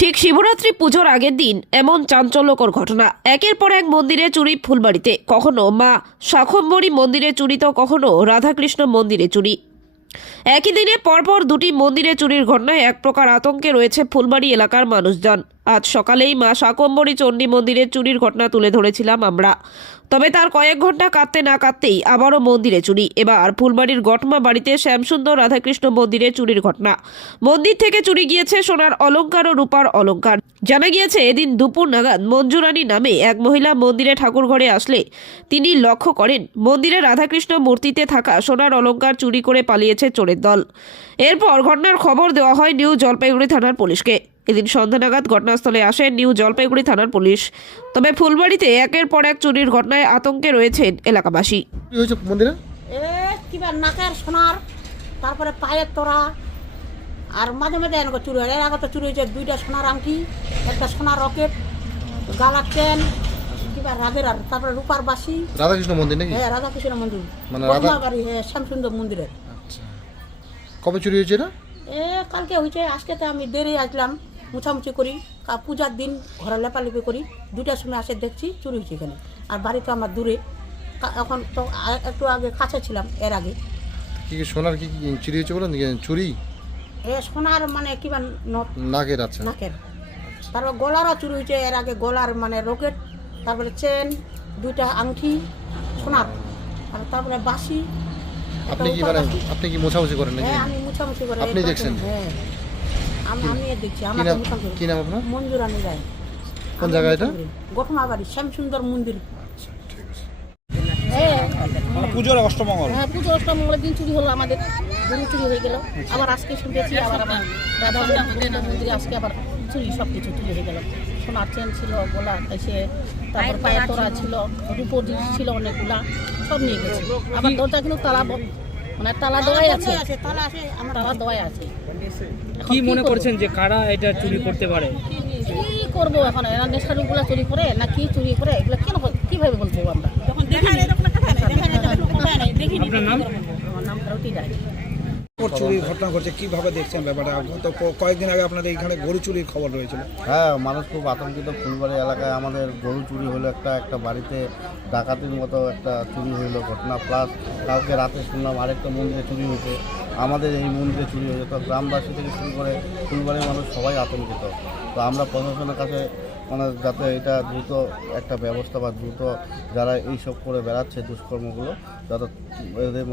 ঠিক শিবরাত্রি পুজোর আগের দিন এমন চাঞ্চল্যকর ঘটনা। একের পর এক মন্দিরে চুরি ফুলবাড়িতে, কখনো মা শাকম্ভরী মন্দিরে চুরি তো কখনো রাধাকৃষ্ণ মন্দিরে চুরি। একই দিনে পরপর দুটি মন্দিরে চুরির ঘটনায় এক প্রকার আতঙ্কে রয়েছে ফুলবাড়ি এলাকার মানুষজন। আজ সকালেই মা শাকম্ভরী চণ্ডী মন্দিরে চুরির ঘটনা তুলে ধরেছিলাম আমরা। তবে তার কয়েক ঘন্টা কাটতে না কাটতেই আবারও মন্দিরে চুরি। এবার ফুলবাড়ির গটমা বাড়িতে শ্যামসুন্দর রাধাকৃষ্ণ মন্দিরে চুরির ঘটনা। মন্দির থেকে চুরি গিয়েছে সোনার অলংকার ও রূপার অলংকার। জানা গিয়েছে এদিন দুপুর নাগাদ মঞ্জুরানী নামে এক মহিলা মন্দিরে ঠাকুর ঘরে আসলে তিনি লক্ষ্য করেন মন্দিরে রাধাকৃষ্ণ মূর্তিতে থাকা সোনার অলংকার চুরি করে পালিয়েছে চোরের দল। এরপর ঘটনার খবর দেওয়া হয় নিউ জলপাইগুড়ি থানার পুলিশকে। এদিন সন্ধ্যা নাগাদ ঘটনাস্থলে আসে নিউ জলপাইগুড়ি থানার পুলিশ। তবে ফুলবাড়িতে একের পর এক চুরির ঘটনায় আতঙ্কে রয়েছেন এলাকাবাসী। কি হয়েছে মন্দিরে? কিবা নাকের সোনার, তারপরে পায়ের তোরা, আর মাঝে মাঝে এনেকে চুরি হয়। এর আগে তো চুরি হয়েছে দুইটা সোনার আংটি, একটা সোনার রকেট, গালার চেন, কিবা রাধের, আর তারপরে রূপার বাসি। রাধাকৃষ্ণ মন্দির নাকি? হ্যাঁ, রাধাকৃষ্ণ মন্দির, মানে বাড়ি, হ্যাঁ, শ্যামসুন্দর মন্দিরে। আচ্ছা, কবে চুরি হয়েছে এটা? কালকে হয়েছে। আজকে তো আমি দেরি আসলাম, মুছামুছি করি, পূজার দিন ঘরে লেপালেপি করি, দুইটার সময় আসে দেখছি চুরি হয়েছে এখানে। আর বাড়ি তো আমার দূরে, এখন তো একটু আগে কাছে ছিলাম। এর আগে কি কি সোনার কি কি চুরি হয়েছে বলেন? চুরি সোনার মানে কিবা নাকের? আচ্ছা, নাকের, তারপর গলারও চুরি হয়েছে। এর আগে গলার মানে রকেট, তারপরে চেন, দুইটা আংটি সোনার, আর তারপরে বাসি। আপনি কি মানে আপনি কি মোছামুছি করেন নাকি? হ্যাঁ, আমি মুছামুছি করে। আপনি দেখছেন? হ্যাঁ, আমি দেখছি। কি আমার নাম? কি নাম আপনার? মঞ্জুরানী রায়। কোন জায়গা এটা? গঠমা বাড়ি, শ্যামসুন্দর মন্দির। আচ্ছা, ঠিক আছে। পুজোর অষ্টমঙ্গল। হ্যাঁ, পুজো অষ্টমঙ্গলের দিন চুরি হলো, আমাদের গরু চুরি হয়ে গেল। আবার আজকে শুনতেছি আবার আমার রাধা মন্দিরে আজকে আবার চুরি, সব কিছু চুরি হয়ে গেল। সোনার চেন ছিল, গলা এসে, তারপর পায়ের তোরা ছিল, রূপোর জিনিস ছিল অনেকগুলা, সব নিয়ে গেছে। আবার দরজা কিন্তু তালা, মানে তালা দেওয়াই আছে, তালা দেওয়াই আছে। কি মনে করছেন যে কারা এটা চুরি করতে পারে? কি করবো এখন? এরা নেশারুগুলা চুরি করে না কি চুরি করে, এগুলো কেন, কিভাবে বলবো আমরা? আপনার নাম? আমার নাম ভারতী রায়। চুরির ঘটনা ঘটছে, কিভাবে দেখছেন ব্যাপারটা? তো কয়েকদিন আগে আপনাদের এখানে গরু চুরির খবর রয়েছিল। হ্যাঁ, মানুষ খুব আতঙ্কিত। ফুলবাড়ি এলাকায় আমাদের গরু চুরি হলো, একটা বাড়িতে ডাকাতির মতো একটা চুরি হইলো ঘটনা। প্লাস কালকে রাতে শুনলাম আরেকটা মন্দিরে চুরি হয়েছে, আমাদের এই মন্দিরে চুরি হয়েছে। তো গ্রামবাসী থেকে শুরু করে ফুলবাড়ির মানুষ সবাই আতঙ্কিত। তো আমরা প্রশাসনের কাছে মানে যাতে এটা দ্রুত একটা ব্যবস্থা বা দ্রুত যারা এইসব করে বেড়াচ্ছে দুষ্কর্মগুলো, যাতে এদের